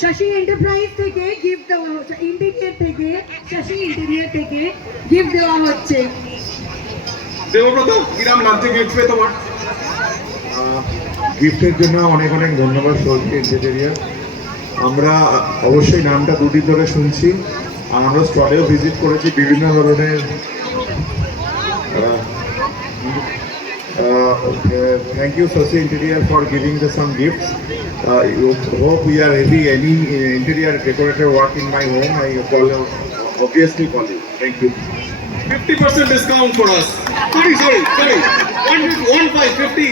Shashi enterprise থেকে gift দেওয়া হচ্ছে, ইন্টিরিয়ার থেকে, শশী ইন্টিরিয়ার থেকে গিফট দেওয়া হচ্ছে। দেবব্রত, কিরাম লাগছে গিফট পেয়ে তোমার? গিফটের জন্য অনেক অনেক ধন্যবাদ শশী ইন্টেরিয়ার। আমরা অবশ্যই নামটা দুদিন ধরে শুনছি, আর আমরা স্টলেও ভিজিট করেছি বিভিন্ন ধরনের। Thank you, Shashi Interior, for giving us some gifts. Hope we are having any interior decorator work in my home. I obviously call you. Thank you. 50% discount for us. Sorry. 1550.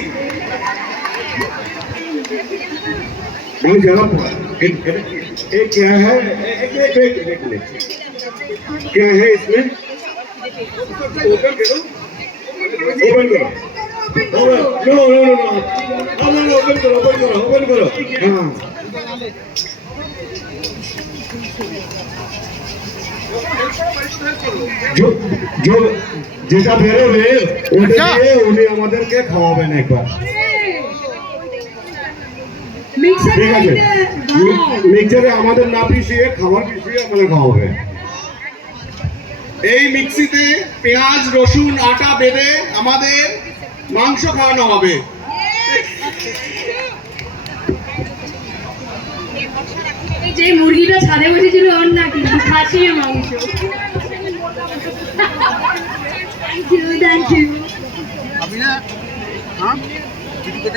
भाई जरा ये क्या है? क्या है इसमें? ओपन करो। Know open करो। हाँ। जो যেটা বেরোবে ওটা দিয়ে উনি আমাদেরকে খাওয়াবেন একবার। ঠিক আছে, মিক্সারে আমাদের না পিষিয়ে খাবার পিষিয়ে আমাদের খাওয়াবে। এই মিক্সিতে পেঁয়াজ রসুন আটা বেঁধে আমাদের মাংস খাওয়ানো হবে। এই যে মুরগিটা ছাদে বসেছিল ওর না, কিন্তু খাসির মাংস। Thank you. अभी ना हाँ किसी को